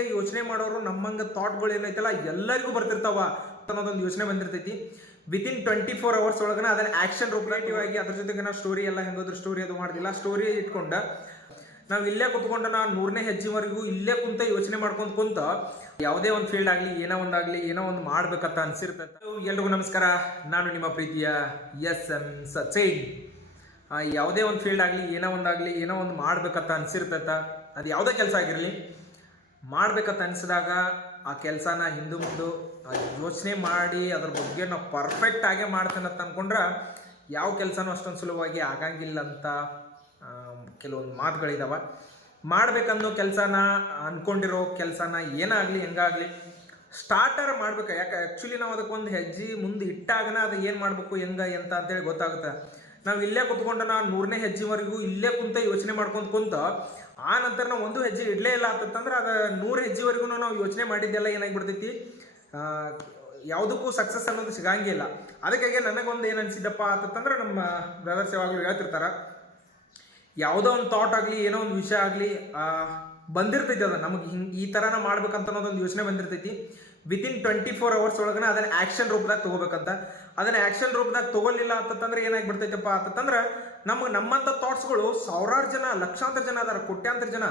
ನಮ್ಮಂಗೆ ಯೋಚನೆ ಮಾಡೋರು ನಮ್ಮಂಗೆ ಥಾಟ್ಗಳು ಏನೈತಲ್ಲ ಎಲ್ಲರಿಗೂ ಬರ್ತಿರ್ತಾವ ಅನ್ನೋದೊಂದು ಯೋಚನೆ ಬಂದಿರ್ತೈತಿ. ವಿತಿನ್ 24 hours ಒಳಗನ ಅದನ್ನ ಆಕ್ಷನ್ ರೂಪರೇಟಿವ್ ಆಗಿ ಅದ್ರ ಜೊತೆಗೆ ನಾವು ಸ್ಟೋರಿ ಎಲ್ಲ ಹೆಂಗೋದ್ರು ಸ್ಟೋರಿ ಅದು ಮಾಡೋದಿಲ್ಲ, ಸ್ಟೋರಿ ಇಟ್ಕೊಂಡ ನಾವು ಇಲ್ಲೇ ಕುತ್ಕೊಂಡು ನಾವು 100ನೇ ಹೆಜ್ಜೆವರೆಗೂ ಇಲ್ಲೇ ಕುಂತ ಯೋಚನೆ ಮಾಡ್ಕೊಂಡು ಕುಂತ ಯಾವುದೇ ಒಂದು ಫೀಲ್ಡ್ ಆಗಲಿ ಏನೋ ಒಂದು ಮಾಡ್ಬೇಕಂತ ಅನ್ಸಿರ್ತೈತೆ. ಎಲ್ರಿಗೂ ನಮಸ್ಕಾರ, ನಾನು ನಿಮ್ಮ ಪ್ರೀತಿಯ SM ಸಚೈನ್. ಯಾವುದೇ ಒಂದು ಫೀಲ್ಡ್ ಆಗಲಿ ಏನೋ ಒಂದು ಮಾಡ್ಬೇಕಂತ ಅನ್ಸಿರ್ತೈತೆ. ಅದು ಯಾವುದೇ ಕೆಲಸ ಆಗಿರಲಿ, ಮಾಡ್ಬೇಕಂತ ಅನಿಸಿದಾಗ ಆ ಕೆಲಸನ ಹಿಂದೆ ಮುಂದೆ ಯೋಚನೆ ಮಾಡಿ ಅದ್ರ ಬಗ್ಗೆ ನಾವು ಪರ್ಫೆಕ್ಟ್ ಆಗೇ ಮಾಡ್ತೇನೆ ಅಂತ ಅಂದ್ಕೊಂಡ್ರೆ ಯಾವ ಕೆಲಸನೂ ಅಷ್ಟೊಂದು ಸುಲಭವಾಗಿ ಆಗಂಗಿಲ್ಲ ಅಂತ ಕೆಲವೊಂದು ಮಾತುಗಳಿದಾವೆ. ಮಾಡ್ಬೇಕನ್ನೋ ಕೆಲಸನ ಅಂದ್ಕೊಂಡಿರೋ ಕೆಲಸನ ಏನಾಗಲಿ ಹೆಂಗಾಗಲಿ ಸ್ಟಾರ್ಟರ್ ಮಾಡ್ಬೇಕು. ಯಾಕೆ ಆ್ಯಕ್ಚುಲಿ ನಾವು ಅದಕ್ಕೊಂದು ಹೆಜ್ಜೆ ಮುಂದೆ ಇಟ್ಟಾಗನ ಅದು ಏನು ಮಾಡಬೇಕು ಹೆಂಗೆ ಎಂತ ಅಂತೇಳಿ ಗೊತ್ತಾಗುತ್ತೆ. ನಾವು ಇಲ್ಲೇ ಕುತ್ಕೊಂಡು ನಾವು 100ನೇ ಹೆಜ್ಜೆವರೆಗೂ ಇಲ್ಲೇ ಕುಂತ ಯೋಚನೆ ಕುಂತ ಆ ನಂತರ ನಾವು ಒಂದು ಹೆಜ್ಜೆ ಇಡಲೇ ಇಲ್ಲ ಅಂತಂದ್ರೆ ಅದು 100 ಹೆಜ್ಜೆವರೆಗೂ ನಾವು ಯೋಚನೆ ಮಾಡಿದ್ದೆಲ್ಲ ಏನಾಗಿಬಿಡ್ತೈತಿ, ಯಾವುದಕ್ಕೂ ಸಕ್ಸಸ್ ಅನ್ನೋದು ಸಿಗಂಗಿಲ್ಲ. ಅದಕ್ಕಾಗಿ ನನಗೊಂದು ಏನು ಅನಿಸಿದ್ದಪ್ಪ ಅಂತಂದ್ರೆ, ನಮ್ಮ ಬ್ರದರ್ಸ್ ಯಾವಾಗಲೂ ಹೇಳ್ತಿರ್ತಾರೆ, ಯಾವುದೋ ಒಂದು ಥಾಟ್ ಆಗಲಿ ಏನೋ ಒಂದು ವಿಷಯ ಆಗಲಿ ಬಂದಿರ್ತೈತಿ, ಅದು ನಮಗೆ ಹಿಂಗೆ ಈ ಥರನ ಮಾಡ್ಬೇಕಂತ ಅನ್ನೋದೊಂದು ಯೋಚನೆ ಬಂದಿರ್ತೈತಿ. ವಿತಿನ್ 24 hours ಒಳಗನ ಅದನ್ನು ಆ್ಯಕ್ಷನ್ ರೂಪದಾಗ ತೊಗೋಬೇಕಂತ. ಅದನ್ನು ಆ್ಯಕ್ಷನ್ ರೂಪದಾಗ ತೊಗೊಲಿಲ್ಲ ಅಂತಂದ್ರೆ ಏನಾಗಿಬಿಡ್ತೈತಪ್ಪ ಅಂತಂದ್ರೆ, ನಮ್ಮಂಥ ಥಾಟ್ಸ್ಗಳು ಸಾವಿರಾರು ಜನ, ಲಕ್ಷಾಂತರ ಜನ ಅದಾರ, ಕೋಟ್ಯಾಂತರ ಜನ.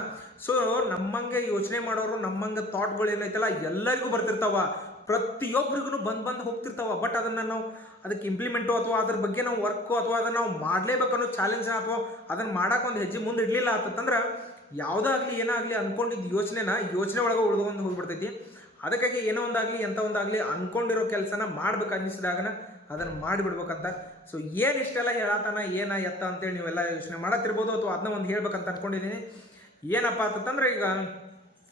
ಸೊ ನಮ್ಮಂಗೆ ಯೋಚನೆ ಮಾಡೋರು ನಮ್ಮಂಗೆ ಥಾಟ್ಗಳು ಏನೈತಲ್ಲ ಎಲ್ಲರಿಗೂ ಬರ್ತಿರ್ತಾವ, ಪ್ರತಿಯೊಬ್ಬರಿಗೂ ಬಂದು ಹೋಗ್ತಿರ್ತಾವ. ಬಟ್ ಅದನ್ನು ನಾವು ಅದಕ್ಕೆ ಇಂಪ್ಲಿಮೆಂಟು ಅಥವಾ ಅದ್ರ ಬಗ್ಗೆ ನಾವು ವರ್ಕು ಅಥವಾ ಅದನ್ನು ನಾವು ಮಾಡಲೇಬೇಕನ್ನೋ ಚಾಲೆಂಜ್ ಅಥವಾ ಅದನ್ನು ಮಾಡೋಕೆ ಒಂದು ಹೆಜ್ಜೆ ಮುಂದೆ ಇಡಲಿಲ್ಲ ಅಂತಂದ್ರೆ ಯಾವುದಾಗಲಿ ಏನಾಗಲಿ ಅಂದ್ಕೊಂಡಿದ್ದು ಯೋಚನೆ ಒಳಗೆ ಉಳ್ಕೊಂಡು ಹೋಗ್ಬಿಡ್ತೈತಿ. ಅದಕ್ಕಾಗಿ ಏನೋ ಒಂದಾಗಲಿ ಎಂಥ ಒಂದಾಗಲಿ ಅಂದ್ಕೊಂಡಿರೋ ಕೆಲಸನ ಮಾಡ್ಬೇಕು ಅನ್ನಿಸಿದಾಗನ ಅದನ್ನು ಮಾಡಿಬಿಡ್ಬೇಕಂತ. ಸೊ ಏನು ಇಷ್ಟೆಲ್ಲ ಹೇಳತ್ತಾನ ಏನ ಎತ್ತ ಅಂತೇಳಿ ನೀವೆಲ್ಲ ಯೋಚನೆ ಮಾಡತ್ತಿರ್ಬೋದು, ಅಥವಾ ಅದನ್ನ ಒಂದು ಹೇಳ್ಬೇಕಂತ ಅಂದ್ಕೊಂಡಿದ್ದೀನಿ. ಏನಪ್ಪ ಅಂತಂದ್ರೆ, ಈಗ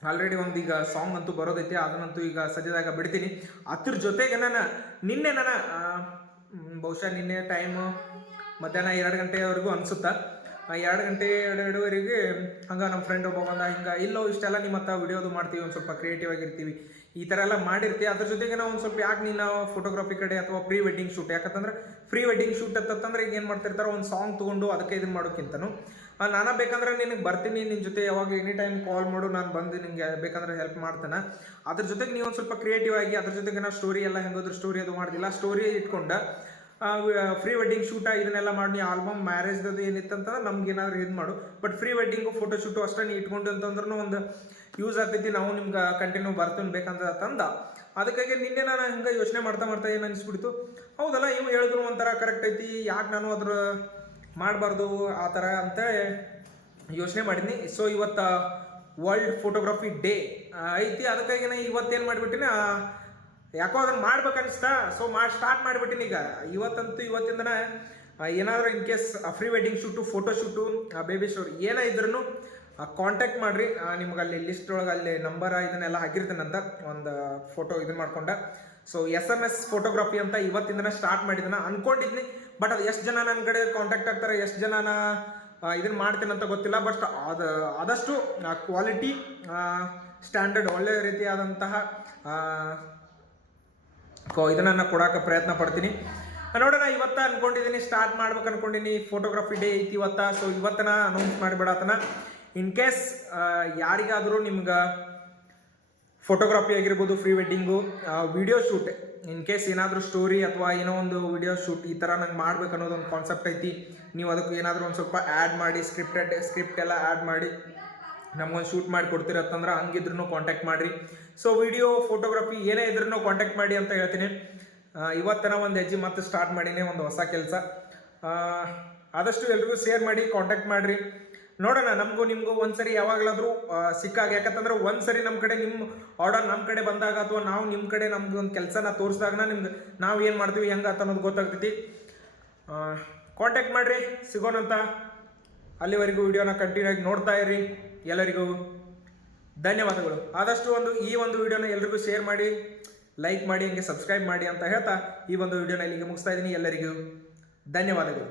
ಆಲ್ರೆಡಿ ಒಂದು ಈಗ ಸಾಂಗ್ ಅಂತೂ ಬರೋದೈತಿ, ಅದನ್ನಂತೂ ಈಗ ಸದ್ಯದಾಗ ಬಿಡ್ತೀನಿ. ಅದ್ರ ಜೊತೆಗೆ ನಿನ್ನೆ ಬಹುಶಃ ನಿನ್ನೆ ಟೈಮು ಮಧ್ಯಾಹ್ನ 2 ಗಂಟೆವರೆಗೂ ಅನಿಸುತ್ತಾ, 2 ಗಂಟೆ 2:30 ಹಂಗೆ ನಮ್ಮ ಫ್ರೆಂಡ್ ಒಬ್ಬ ಬಂದ, ಹಿಂಗೆ ಇಲ್ಲೋ ಇಷ್ಟೆಲ್ಲ ನಿಮ್ಮ ಹತ್ರ ವಿಡಿಯೋದು ಮಾಡ್ತೀವಿ, ಒಂದು ಸ್ವಲ್ಪ ಕ್ರಿಯೇಟಿವ್ ಆಗಿರ್ತೀವಿ, ಈ ಥರ ಎಲ್ಲ ಮಾಡಿರ್ತೀವಿ. ಅದ್ರ ಜೊತೆಗೆ ನಾವು ಒಂದು ಸ್ವಲ್ಪ ಯಾಕೆ ನೀನು ಫೋಟೋಗ್ರಫಿ ಕಡೆ ಅಥವಾ ಪ್ರೀ ವೆಡ್ಡಿಂಗ್ ಶೂಟ್, ಯಾಕಂತಂದ್ರೆ ಪ್ರೀ ವೆಡ್ಡಿಂಗ್ ಶೂಟ್ ಅಂತಂದ್ರೆ ಈಗ ಏನು ಮಾಡ್ತಿರ್ತಾರೆ, ಒಂದು ಸಾಂಗ್ ತೊಗೊಂಡು ಅದಕ್ಕೆ ಇದನ್ನು ಮಾಡೋಕ್ಕಿಂತನೂ ನಾನು ಬೇಕಂದ್ರೆ ನಿನಗೆ ಬರ್ತೀನಿ, ನಿನ್ನ ಜೊತೆ ಯಾವಾಗ ಎನಿ ಟೈಮ್ ಕಾಲ್ ಮಾಡು, ನಾನು ಬಂದು ನಿನಗೆ ಬೇಕಂದ್ರೆ ಹೆಲ್ಪ್ ಮಾಡ್ತೇನೆ. ಅದ್ರ ಜೊತೆಗೆ ನೀವು ಒಂದು ಸ್ವಲ್ಪ ಕ್ರಿಯೇಟಿವ್ ಆಗಿ ಅದ್ರ ಜೊತೆಗೆ ನಾವು ಸ್ಟೋರಿ ಎಲ್ಲ ಹೆಂಗೋದ್ರು ಸ್ಟೋರಿ ಅದು ಮಾಡೋದಿಲ್ಲ, ಸ್ಟೋರಿ ಇಟ್ಕೊಂಡು ಪ್ರೀ ವೆಡ್ಡಿಂಗ್ ಶೂಟ ಇದನ್ನೆಲ್ಲ ಮಾಡಿ, ಆಲ್ಬಮ್ ಮ್ಯಾರೇಜ್ದು ಏನಿತ್ತಂತಂದ್ರೆ ನಮ್ಗೆ ಏನಾದರೂ ಇದು ಮಾಡು. But pre wedding photo shoot ಅಷ್ಟೇ ನೀ ಇಟ್ಕೊಂಡು ಅಂತಂದ್ರೂ ಒಂದು ಯೂಸ್ ಆಗ್ತೈತಿ, ನಾವು ನಿಮ್ಗೆ ಕಂಟಿನ್ಯೂ ಬರ್ತೀನಿ ಬೇಕಂತ ತಂದ. ಅದಕ್ಕಾಗಿ ನಿನ್ನೆ ನಾನು ಹಿಂಗೆ ಯೋಚನೆ ಮಾಡ್ತಾ ಏನು ಅನಿಸ್ಬಿಡ್ತು, ಹೌದಲ್ಲ ಇವು ಹೇಳಿದ್ರು ಒಂಥರ ಕರೆಕ್ಟ್ ಐತಿ, ಯಾಕೆ ನಾನು ಅದ್ರ ಮಾಡಬಾರ್ದು ಆ ಥರ ಅಂತೇಳಿ ಯೋಚನೆ ಮಾಡಿದ್ನಿ. ಸೊ ಇವತ್ತು ವರ್ಲ್ಡ್ ಫೋಟೋಗ್ರಫಿ ಡೇ ಐತಿ, ಅದಕ್ಕಾಗಿ ನಾನು ಇವತ್ತೇನು ಮಾಡಿಬಿಟ್ಟಿನಿ, ಯಾಕೋ ಅದನ್ನು ಮಾಡ್ಬೇಕನ್ನಿಸ್ತಾ, ಸೊ ಸ್ಟಾರ್ಟ್ ಮಾಡಿಬಿಟ್ಟಿನಿ. ಈಗ ಇವತ್ತಿಂದನೇ ಏನಾದರೂ in case pre wedding shoot, photo shoot, baby shower ಏನೇ ಇದ್ರೂ ಕಾಂಟ್ಯಾಕ್ಟ್ ಮಾಡಿರಿ. ನಿಮ್ಗೆ ಅಲ್ಲಿ ಲಿಸ್ಟ್ ಒಳಗೆ ಅಲ್ಲಿ ನಂಬರ್ ಇದನ್ನೆಲ್ಲ ಹಾಕಿರ್ತೇನಂತ ಒಂದು ಫೋಟೋ ಇದನ್ನು ಮಾಡ್ಕೊಂಡ. ಸೊ SMS ಫೋಟೋಗ್ರಫಿ ಅಂತ ಇವತ್ತಿಂದನೇ ಸ್ಟಾರ್ಟ್ ಮಾಡಿದ್ದನ್ನ ಅಂದ್ಕೊಂಡಿದ್ನಿ. ಬಟ್ ಅದು ಎಷ್ಟು ಜನ ನನ್ನ ಕಡೆ ಕಾಂಟ್ಯಾಕ್ಟ್ ಆಗ್ತಾರೆ, ಎಷ್ಟು ಜನ ಇದನ್ನು ಮಾಡ್ತೀನಿ ಅಂತ ಗೊತ್ತಿಲ್ಲ. ಬಟ್ ಆದಷ್ಟು ಕ್ವಾಲಿಟಿ ಸ್ಟ್ಯಾಂಡರ್ಡ್ ಒಳ್ಳೆಯ ರೀತಿಯಾದಂತಹ ಇದನ್ನು ಕೊಡೋಕೆ ಪ್ರಯತ್ನ ಪಡ್ತೀನಿ. ನೋಡೋಣ, ಇವತ್ತು ಅಂದ್ಕೊಂಡಿದ್ದೀನಿ ಸ್ಟಾರ್ಟ್ ಮಾಡ್ಬೇಕು ಅಂದ್ಕೊಂಡಿನಿ. ಫೋಟೋಗ್ರಫಿ ಡೇ ಐತಿ ಇವತ್ತು. ಸೊ ಇವತ್ತನ ಅನೌನ್ಸ್ ಮಾಡಿಬಿಡತನ. ಇನ್ ಕೇಸ್ ಯಾರಿಗಾದರೂ ನಿಮ್ಗೆ ಫೋಟೋಗ್ರಫಿ ಆಗಿರ್ಬೋದು, pre wedding, video shoot, in case ಏನಾದರೂ ಸ್ಟೋರಿ ಅಥವಾ ಏನೋ ಒಂದು ವಿಡಿಯೋ ಶೂಟ್ ಈ ಥರ ನಂಗೆ ಮಾಡ್ಬೇಕು ಅನ್ನೋದೊಂದು ಕಾನ್ಸೆಪ್ಟ್ ಐತಿ. ನೀವು ಅದಕ್ಕೆ ಏನಾದರೂ ಒಂದು ಸ್ವಲ್ಪ ಆ್ಯಡ್ ಮಾಡಿ, ಸ್ಕ್ರಿಪ್ಟ್ ಎಲ್ಲ ಆ್ಯಡ್ ಮಾಡಿ ನಮ್ಗೊಂದು ಶೂಟ್ ಮಾಡಿ ಕೊಡ್ತಿರತ್ತಂದ್ರೆ ಹಂಗಿದ್ರೂ ಕಾಂಟ್ಯಾಕ್ಟ್ ಮಾಡಿರಿ. ಸೊ ವಿಡಿಯೋ ಫೋಟೋಗ್ರಫಿ ಏನೇ ಇದ್ರೂ ಕಾಂಟ್ಯಾಕ್ಟ್ ಮಾಡಿ ಅಂತ ಹೇಳ್ತೀನಿ. ಇವತ್ತನ ಒಂದು ಹೆಜ್ಜೆ ಮತ್ತೆ ಸ್ಟಾರ್ಟ್ ಮಾಡೀನಿ, ಒಂದು ಹೊಸ ಕೆಲಸ. ಆದಷ್ಟು ಎಲ್ರಿಗೂ ಶೇರ್ ಮಾಡಿ, ಕಾಂಟ್ಯಾಕ್ಟ್ ಮಾಡಿರಿ. ನೋಡೋಣ, ನಮಗೂ ನಿಮಗೂ ಒಂದ್ಸರಿ ಯಾವಾಗಲಾದರೂ ಸಿಕ್ಕಾಗ, ಯಾಕಂತಂದ್ರೆ ಒಂದ್ಸರಿ ನಮ್ಮ ಕಡೆ ನಿಮ್ಮ ಆರ್ಡರ್ ನಮ್ಮ ಕಡೆ ಬಂದಾಗ ಅಥವಾ ನಾವು ನಿಮ್ಮ ಕಡೆ ನಮ್ಗೆ ಒಂದು ಕೆಲಸನ ತೋರಿಸಿದಾಗ ನಿಮ್ಗೆ ನಾವು ಏನು ಮಾಡ್ತೀವಿ ಹೆಂಗೆ ಅಂತ ಅನ್ನೋದು ಗೊತ್ತಾಗ್ತೈತಿ. ಕಾಂಟ್ಯಾಕ್ಟ್ ಮಾಡಿರಿ, ಸಿಗೋಣಂತ. ಅಲ್ಲಿವರೆಗೂ ವಿಡಿಯೋನ ಕಂಟಿನ್ಯೂ ಆಗಿ ನೋಡ್ತಾ ಇರಿ. ಎಲ್ಲರಿಗೂ ಧನ್ಯವಾದಗಳು. ಆದಷ್ಟು ಈ ಒಂದು ವಿಡಿಯೋನ ಎಲ್ರಿಗೂ ಶೇರ್ ಮಾಡಿ, ಲೈಕ್ ಮಾಡಿ, ಹಂಗೆ ಸಬ್ಸ್ಕ್ರೈಬ್ ಮಾಡಿ ಅಂತ ಹೇಳ್ತಾ ಈ ಒಂದು ವಿಡಿಯೋನ ಇಲ್ಲಿಗೆ ಮುಗಿಸ್ತಾ ಇದ್ದೀನಿ. ಎಲ್ಲರಿಗೂ ಧನ್ಯವಾದಗಳು.